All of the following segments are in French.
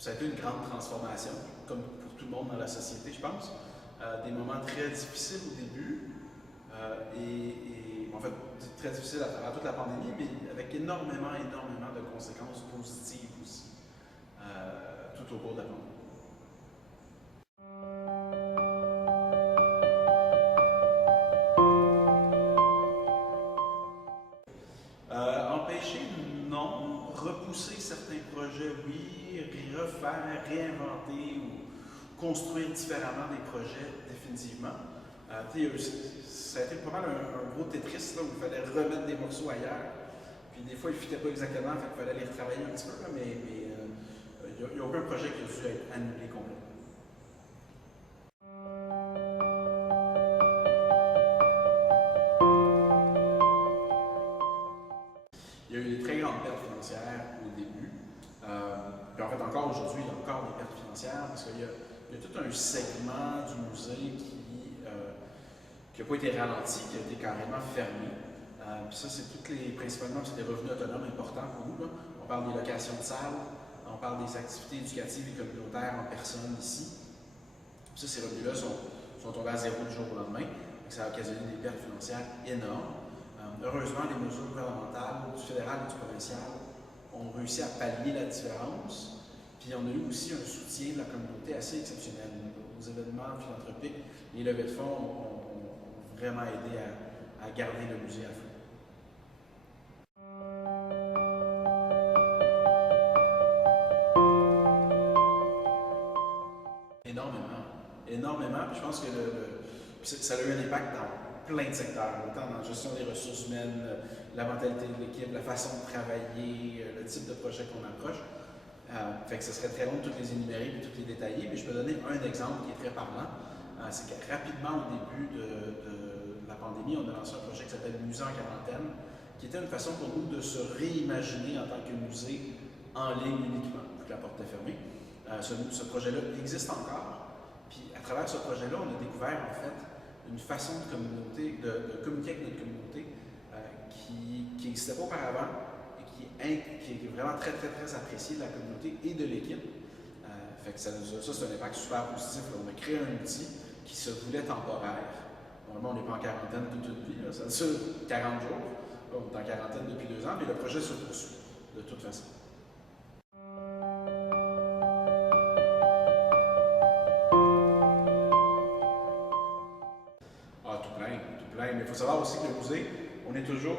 Ça a été une grande transformation, comme pour tout le monde dans la société, je pense. Des moments très difficiles au début, et en fait très difficiles à travers toute la pandémie, mais avec énormément de conséquences positives aussi, tout au cours de la pandémie. Empêcher, non. Repousser certains projets, oui. Refaire, réinventer ou construire différemment des projets, définitivement. Ça a été pas mal un gros Tetris là, où il fallait remettre des morceaux ailleurs. Puis des fois, ils ne fitaient pas exactement, fait qu'il fallait les retravailler un petit peu, là, mais il n'y a aucun projet qui a dû être annulé complètement. Il y a eu des très grandes pertes financières au début. Puis en fait, encore aujourd'hui, il y a encore des pertes financières parce qu'il y a tout un segment du musée qui n'a pas été ralenti, qui a été carrément fermé. Puis ça, c'est principalement c'est des revenus autonomes importants pour nous. Là. On parle des locations de salles, on parle des activités éducatives et communautaires en personne ici. Puis ça, ces revenus-là sont tombés à zéro du jour au lendemain. Donc ça a occasionné des pertes financières énormes. Heureusement, les mesures gouvernementales du fédéral et du provincial ont réussi à pallier la différence. Puis on a eu aussi un soutien de la communauté assez exceptionnel. Aux événements philanthropiques, les levées de fonds ont vraiment aidé à garder le musée à flot. Énormément. Puis je pense que ça a eu un impact dans plein de secteurs, autant dans la gestion des ressources humaines, la mentalité de l'équipe, la façon de travailler, le type de projet qu'on approche. Fait que ce serait très long de toutes les énumérer et toutes les détailler, mais je peux donner un exemple qui est très parlant. C'est que rapidement, au début de la pandémie, on a lancé un projet qui s'appelle Musée en quarantaine, qui était une façon pour nous de se réimaginer en tant que musée en ligne uniquement, vu que la porte est fermée. Ce projet-là existe encore. Puis à travers ce projet-là, on a découvert en fait une façon de communiquer avec notre communauté qui n'existait pas auparavant et qui est vraiment très appréciée de la communauté et de l'équipe. Fait que ça c'est un impact super positif. Là. On a créé un outil qui se voulait temporaire. Normalement, on n'est pas en quarantaine toute une vie, là. Ça dure 40 jours. Là, on est en quarantaine depuis 2 ans, mais le projet se poursuit de toute façon. Mais il faut savoir aussi que le musée, on est toujours,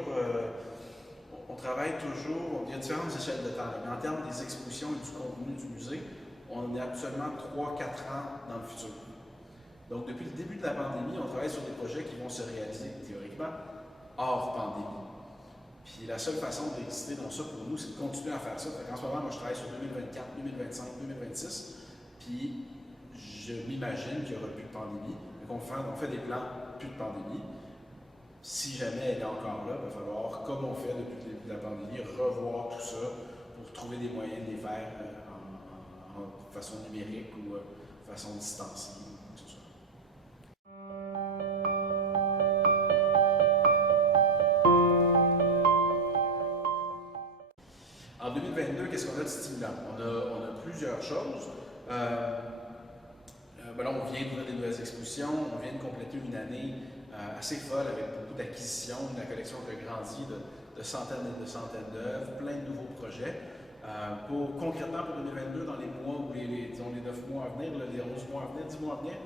on travaille toujours, il y a différentes échelles de temps. Mais en termes des expositions et du contenu du musée, on est actuellement 3-4 ans dans le futur. Donc depuis le début de la pandémie, on travaille sur des projets qui vont se réaliser théoriquement hors pandémie. Puis la seule façon d'exister dans ça pour nous, c'est de continuer à faire ça. En ce moment, moi je travaille sur 2024, 2025, 2026. Puis je m'imagine qu'il n'y aura plus de pandémie. Donc on fait des plans, plus de pandémie. Si jamais elle est encore là, il va falloir, comme on fait depuis le début de la pandémie, revoir tout ça pour trouver des moyens de les faire en façon numérique ou façon distanciée. En 2022, qu'est-ce qu'on a de stimulant? On a plusieurs choses. Là, on vient d'ouvrir des nouvelles expositions, on vient de compléter une année assez folle avec beaucoup d'acquisitions, la collection qui a grandi de centaines et de centaines d'œuvres, plein de nouveaux projets. Concrètement, pour 2022, dans les mois ou disons les 9 mois à venir, les 11 mois à venir, 10 mois à venir,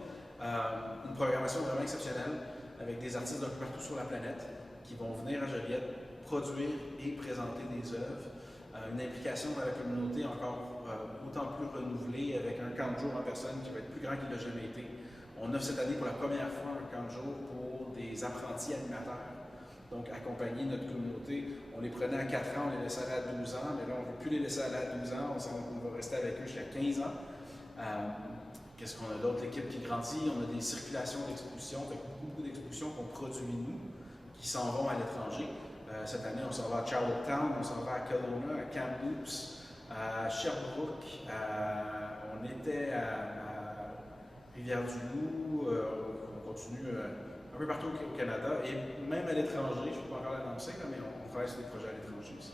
une programmation vraiment exceptionnelle avec des artistes d'un peu partout sur la planète qui vont venir à Joliette produire et présenter des œuvres. Une implication dans la communauté encore autant plus renouvelée avec un camp de jour en personne qui va être plus grand qu'il n'a jamais été. On offre cette année pour la première fois un camp de jour pour des apprentis animateurs. Donc, accompagner notre communauté. On les prenait à 4 ans, on les laissait aller à 12 ans, mais là, on ne veut plus les laisser aller à 12 ans, on va rester avec eux jusqu'à 15 ans. Qu'est-ce qu'on a d'autre? L'équipe qui grandit, on a des circulations d'expositions, beaucoup d'expositions qu'on produit nous, qui s'en vont à l'étranger. Cette année, on s'en va à Charlottetown, on s'en va à Kelowna, à Kamloops, à Sherbrooke, on était à Rivière-du-Loup, on continue un peu partout au Canada et même à l'étranger, je ne peux pas encore l'annoncer, mais on travaille sur des projets à l'étranger aussi.